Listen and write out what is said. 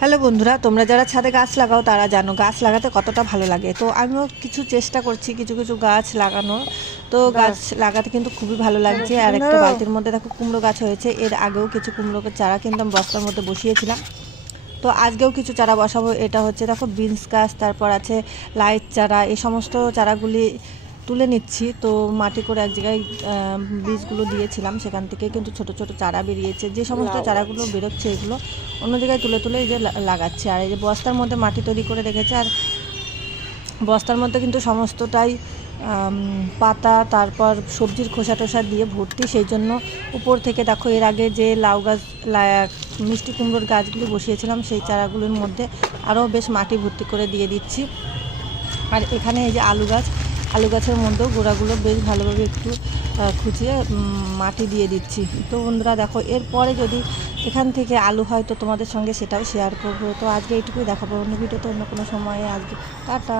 Hello বন্ধুরা, তোমরা যারা ছাদে গাছ লাগাও তারা জানো গাছ লাগাতে কতটা ভালো লাগে। তো আমিও কিছু চেষ্টা করছি কিছু কিছু গাছ লাগানো। তো গাছ লাগাতে কিন্তু খুবই ভালো লাগছে। আর একটা বালতির মধ্যে দেখো কুমড়ো গাছ হয়েছে। এর আগেও কিছু কুমড়ো চারা কিন্তু আমি বস্তার মধ্যে বসিয়েছিলাম। তো আজকেও কিছু চারা বসাবো। এটা হচ্ছে দেখো বিনস গাছ, তারপর আছে লাইট চারা, এই সমস্ত চারাগুলি তুলে নিচ্ছি। তো মাটি করে এক জায়গায় বীজগুলো দিয়েছিলাম, সেখান থেকে কিন্তু ছোট ছোট চারা বেরিয়েছে। যে সমস্ত চারাগুলো বেরোচ্ছে এগুলো অন্য জায়গায় তুলে তুলে এই যে লাগাচ্ছে। আর এই যে বস্তার মধ্যে মাটি তৈরি করে রেখেছে, আর বস্তার মধ্যে কিন্তু সমস্তটাই পাতা, তারপর সবজির খোসা টোসা দিয়ে ভর্তি। সেই জন্য উপর থেকে দেখো এর আগে যে লাউ গাছ, মিষ্টি কুমড়োর গাছগুলি বসিয়েছিলাম সেই চারাগুলোর মধ্যে আরও বেশ মাটি ভর্তি করে দিয়ে দিচ্ছি। আর এখানে এই যে আলু গাছের মধ্যেও গোড়াগুলো বেশ ভালোভাবে একটু খুঁচিয়ে মাটি দিয়ে দিচ্ছি। তো বন্ধুরা দেখো, এরপরে যদি এখান থেকে আলু হয় তো তোমাদের সঙ্গে সেটাও শেয়ার করবো। তো আজকে এইটুকুই, দেখাবো অন্য ভিডিওতে অন্য কোনো সময়ে। আজকে টাটা।